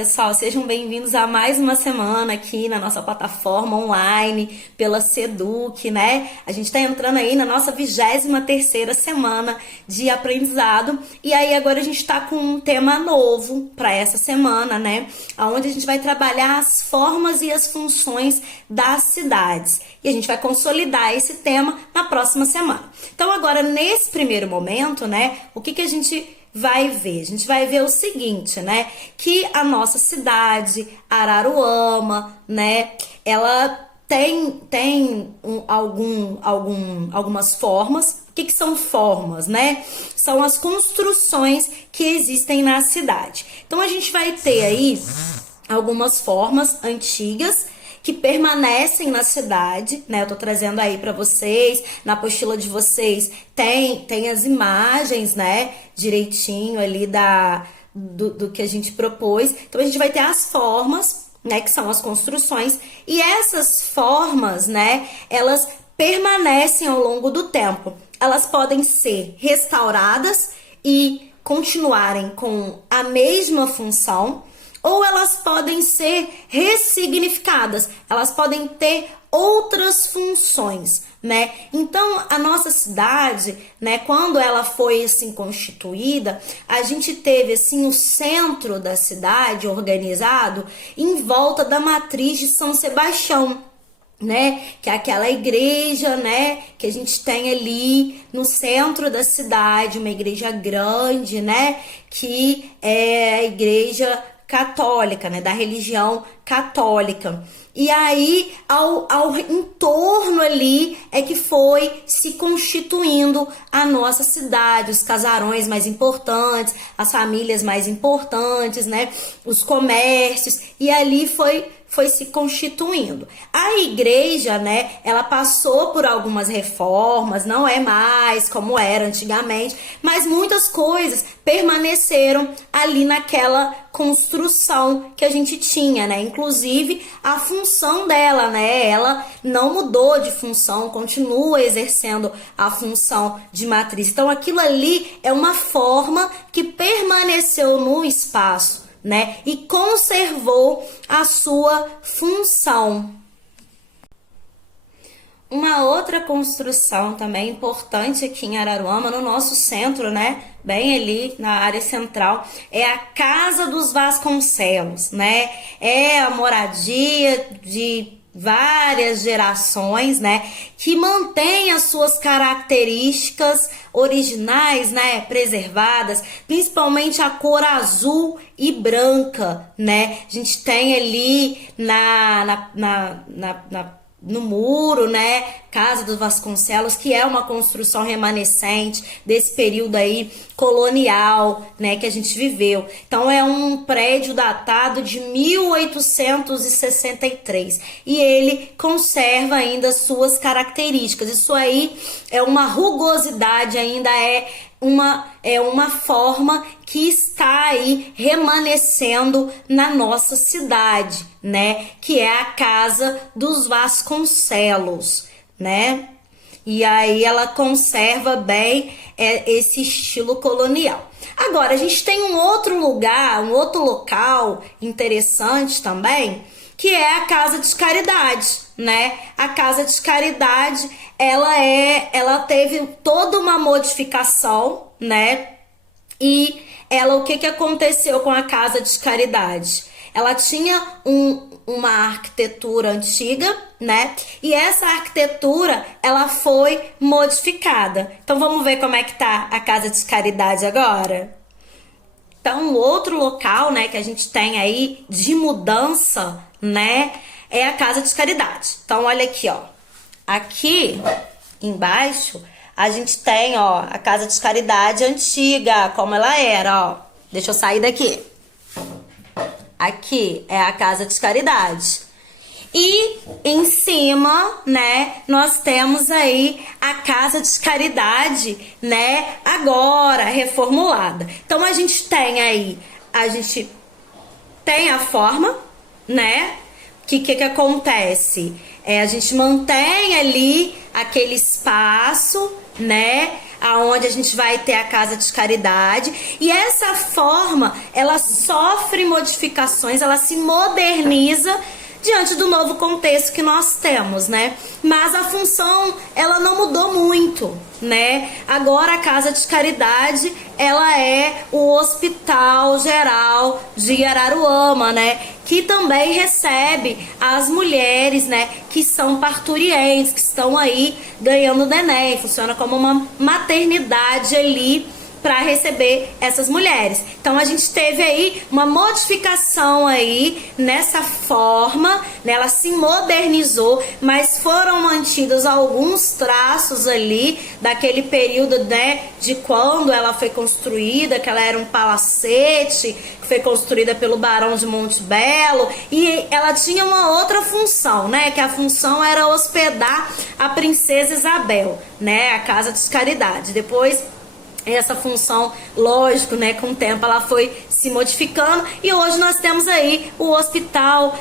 pessoal, sejam bem-vindos a mais uma semana aqui na nossa plataforma online pela Seduc, né? A gente tá entrando aí na nossa 23ª semana de aprendizado e aí agora a gente tá com um tema novo para essa semana, né? Onde a gente vai trabalhar as formas e as funções das cidades e a gente vai consolidar esse tema na próxima semana. Então agora, nesse primeiro momento, né, o que a gente vai ver? A gente vai ver o seguinte, né? Que a nossa cidade, Araruama, né? Ela tem algumas formas. O que são formas, né? São as construções que existem na cidade. Então a gente vai ter aí algumas formas antigas que permanecem na cidade, né? Eu tô trazendo aí para vocês, na apostila de vocês tem as imagens, né? Direitinho ali do que a gente propôs. Então a gente vai ter as formas, né? Que são as construções, e essas formas, né? Elas permanecem ao longo do tempo. Elas podem ser restauradas e continuarem com a mesma função, ou elas podem ser ressignificadas, elas podem ter outras funções, né? Então, a nossa cidade, né, quando ela foi assim constituída, a gente teve assim o centro da cidade organizado em volta da matriz de São Sebastião, né, que é aquela igreja, né, que a gente tem ali no centro da cidade, uma igreja grande, né, que é a igreja católica, né, da religião católica. E aí, ao entorno ali é que foi se constituindo a nossa cidade, os casarões mais importantes, as famílias mais importantes, né, os comércios, e ali foi se constituindo. A igreja, né, ela passou por algumas reformas, não é mais como era antigamente, mas muitas coisas permaneceram ali naquela construção que a gente tinha, né, inclusive a função dela, né, ela não mudou de função, continua exercendo a função de matriz. Então aquilo ali é uma forma que permaneceu no espaço, né, e conservou a sua função. Uma outra construção também importante aqui em Araruama, no nosso centro, né, bem ali na área central, é a Casa dos Vasconcelos, né, é a moradia de várias gerações, né, que mantém as suas características originais, né, preservadas, principalmente a cor azul e branca, né, a gente tem ali no muro, né, Casa dos Vasconcelos, que é uma construção remanescente desse período aí colonial, né, que a gente viveu. Então é um prédio datado de 1863 e ele conserva ainda suas características. Isso aí é uma rugosidade, ainda é uma forma que está aí remanescendo na nossa cidade, né? Que é a Casa dos Vasconcelos, né? E aí ela conserva bem esse estilo colonial. Agora, a gente tem um outro lugar, um outro local interessante também, que é a Casa de Caridade, né? A Casa de Caridade, ela teve toda uma modificação, né? E o que aconteceu com a Casa de Caridade? Ela tinha uma arquitetura antiga, né? E essa arquitetura, ela foi modificada. Então vamos ver como é que tá a Casa de Caridade agora? Então, outro local, né, que a gente tem aí de mudança, né, é a Casa de Caridade. Então, olha aqui, ó. Aqui embaixo, a gente tem, ó, a Casa de Caridade antiga, como ela era, ó. Deixa eu sair daqui. Aqui é a Casa de Caridade. E em cima, né, nós temos aí a Casa de Caridade, né, agora reformulada. Então a gente tem aí, a gente tem a forma, né, que acontece? A gente mantém ali aquele espaço, né, aonde a gente vai ter a casa de caridade, e essa forma, ela sofre modificações, ela se moderniza diante do novo contexto que nós temos, né? Mas a função, ela não mudou muito, né? Agora a Casa de Caridade, ela é o Hospital Geral de Araruama, né? Que também recebe as mulheres, né? Que são parturientes, que estão aí ganhando neném. Funciona como uma maternidade ali para receber essas mulheres. Então a gente teve aí uma modificação aí nessa forma, né? Ela se modernizou, mas foram mantidos alguns traços ali daquele período, né, de quando ela foi construída, que ela era um palacete, que foi construída pelo Barão de Monte Belo, e ela tinha uma outra função, né, que a função era hospedar a princesa Isabel, né, a Casa de Caridade. Depois essa função, lógico, né, com o tempo ela foi se modificando, e hoje nós temos aí o Hospital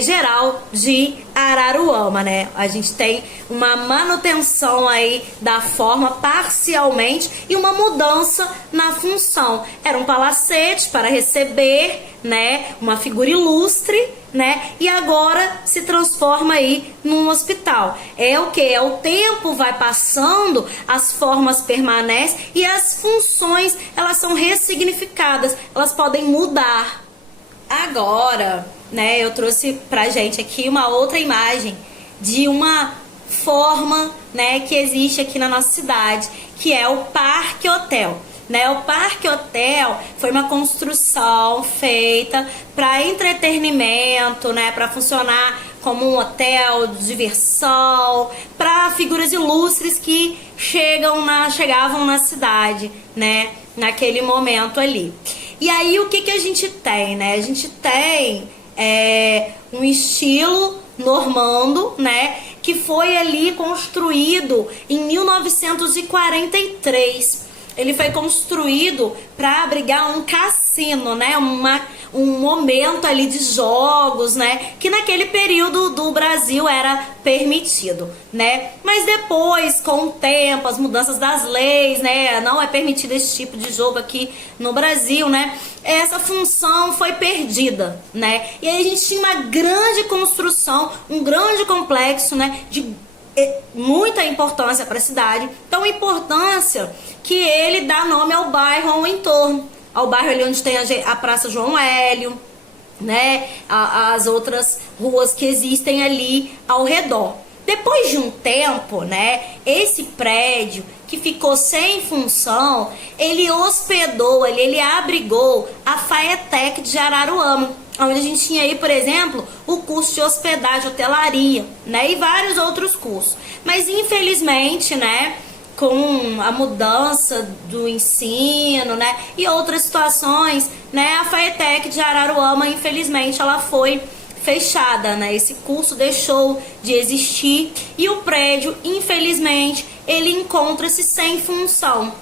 Geral de Araruama, né? A gente tem uma manutenção aí da forma parcialmente e uma mudança na função. Era um palacete para receber, né, uma figura ilustre, né? E agora se transforma aí num hospital. É o que? É o tempo vai passando, as formas permanecem e as funções, elas são ressignificadas, elas podem mudar. Agora, né, eu trouxe pra gente aqui uma outra imagem de uma forma, né, que existe aqui na nossa cidade, que é o Parque Hotel. Né, o Parque Hotel foi uma construção feita para entretenimento, né, para funcionar como um hotel de diversão, para figuras ilustres que chegavam na cidade, né, naquele momento ali. E aí o que a gente tem, né? A gente tem um estilo normando, né, que foi ali construído em 1943. Ele foi construído para abrigar um cassino, né? Um momento ali de jogos, né? Que naquele período do Brasil era permitido, né? Mas depois, com o tempo, as mudanças das leis, né? Não é permitido esse tipo de jogo aqui no Brasil, né? Essa função foi perdida, né? E aí a gente tinha uma grande construção, um grande complexo, né? De muita importância para a cidade. Então, importância que ele dá nome ao bairro ao entorno, ao bairro ali onde tem a Praça João Hélio, né, as outras ruas que existem ali ao redor. Depois de um tempo, né, esse prédio que ficou sem função, ele hospedou, ele abrigou a Faetec de Araruama, onde a gente tinha aí, por exemplo, o curso de hospedagem, hotelaria, né, e vários outros cursos. Mas infelizmente, né, com a mudança do ensino, né, e outras situações, né, a Faetec de Araruama, infelizmente, ela foi fechada, né? Esse curso deixou de existir e o prédio, infelizmente, ele encontra-se sem função,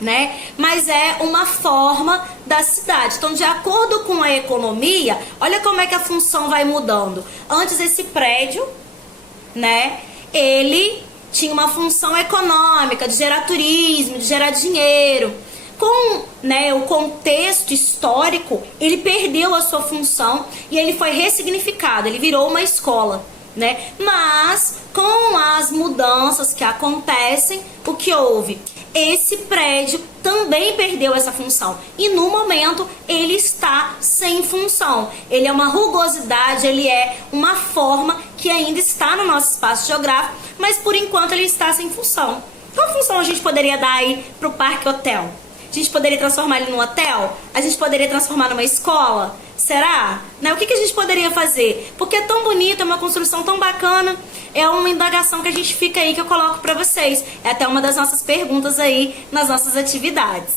né? Mas é uma forma da cidade. Então, de acordo com a economia, olha como é que a função vai mudando. Antes, esse prédio, né, ele tinha uma função econômica, de gerar turismo, de gerar dinheiro. Com, né, o contexto histórico, ele perdeu a sua função e ele foi ressignificado, ele virou uma escola, né? Mas com as mudanças que acontecem, o que houve? Esse prédio também perdeu essa função e no momento ele está sem função. Ele é uma rugosidade, ele é uma forma que ainda está no nosso espaço geográfico, mas por enquanto ele está sem função. Qual função a gente poderia dar aí para o Parque Hotel? A gente poderia transformar ele num hotel? A gente poderia transformar numa escola? Será? Né? O que a gente poderia fazer? Porque é tão bonito, é uma construção tão bacana. É uma indagação que a gente fica aí, que eu coloco pra vocês. É até uma das nossas perguntas aí nas nossas atividades.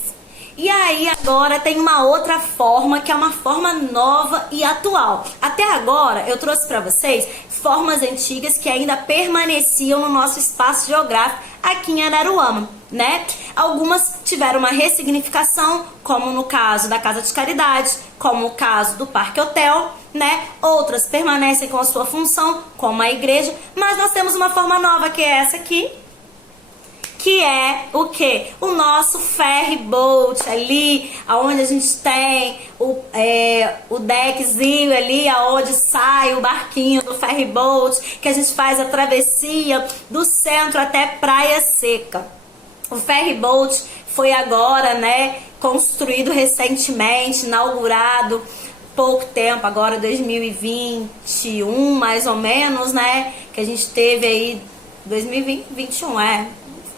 E aí agora tem uma outra forma, que é uma forma nova e atual. Até agora eu trouxe para vocês formas antigas que ainda permaneciam no nosso espaço geográfico aqui em Araruama, né? Algumas tiveram uma ressignificação, como no caso da Casa de Caridade, como o caso do Parque Hotel, né? Outras permanecem com a sua função, como a igreja, mas nós temos uma forma nova, que é essa aqui, que é o quê? O nosso ferry boat ali, aonde a gente tem o deckzinho ali, aonde sai o barquinho do ferry boat, que a gente faz a travessia do centro até Praia Seca. O ferry boat foi agora, né, construído recentemente, inaugurado pouco tempo, agora 2021 mais ou menos, né, que a gente teve aí 2021,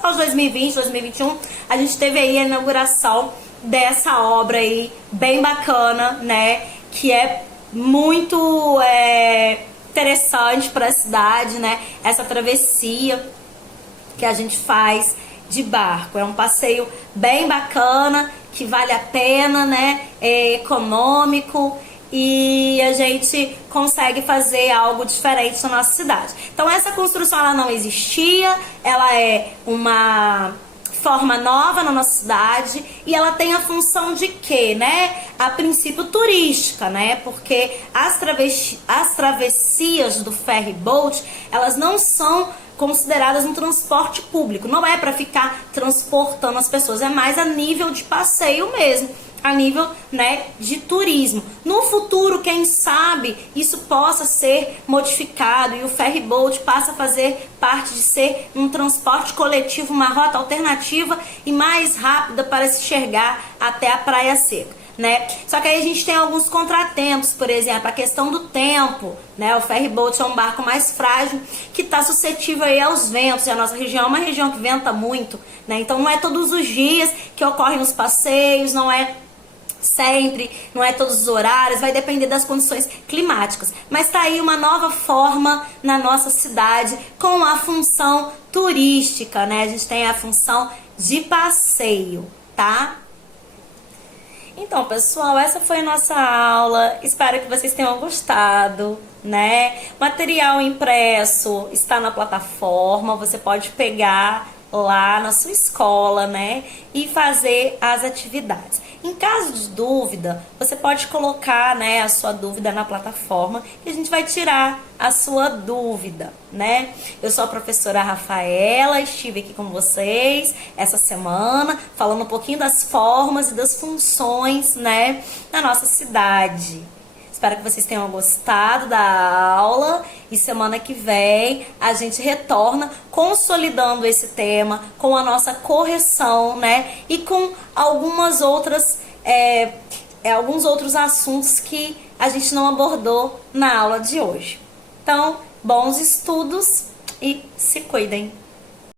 aos 2020, 2021, a gente teve aí a inauguração dessa obra aí, bem bacana, né, que é muito interessante para a cidade, né, essa travessia que a gente faz de barco. É um passeio bem bacana, que vale a pena, né? É econômico e a gente consegue fazer algo diferente na nossa cidade. Então essa construção ela não existia, ela é uma forma nova na nossa cidade e ela tem a função de quê, né? A princípio turística, né? Porque as travessias do ferry boat, elas não são consideradas um transporte público, não é para ficar transportando as pessoas, é mais a nível de passeio mesmo, a nível, né, de turismo. No futuro, quem sabe, isso possa ser modificado e o ferry boat passa a fazer parte de ser um transporte coletivo, uma rota alternativa e mais rápida para se chegar até a Praia Seca, né? Só que aí a gente tem alguns contratempos, por exemplo, a questão do tempo, né? O ferry boat é um barco mais frágil que está suscetível aí aos ventos, e a nossa região é uma região que venta muito, né? Então não é todos os dias que ocorrem os passeios, não é sempre, não é todos os horários, vai depender das condições climáticas. Mas tá aí uma nova forma na nossa cidade com a função turística, né? A gente tem a função de passeio, tá? Então, pessoal, essa foi a nossa aula. Espero que vocês tenham gostado, né? Material impresso está na plataforma, você pode pegar lá na sua escola, né? E fazer as atividades. Em caso de dúvida, você pode colocar, né, a sua dúvida na plataforma e a gente vai tirar a sua dúvida, né? Eu sou a professora Rafaela, estive aqui com vocês essa semana falando um pouquinho das formas e das funções, né, na nossa cidade. Espero que vocês tenham gostado da aula e semana que vem a gente retorna consolidando esse tema com a nossa correção, né? E com algumas outras, alguns outros assuntos que a gente não abordou na aula de hoje. Então, bons estudos e se cuidem!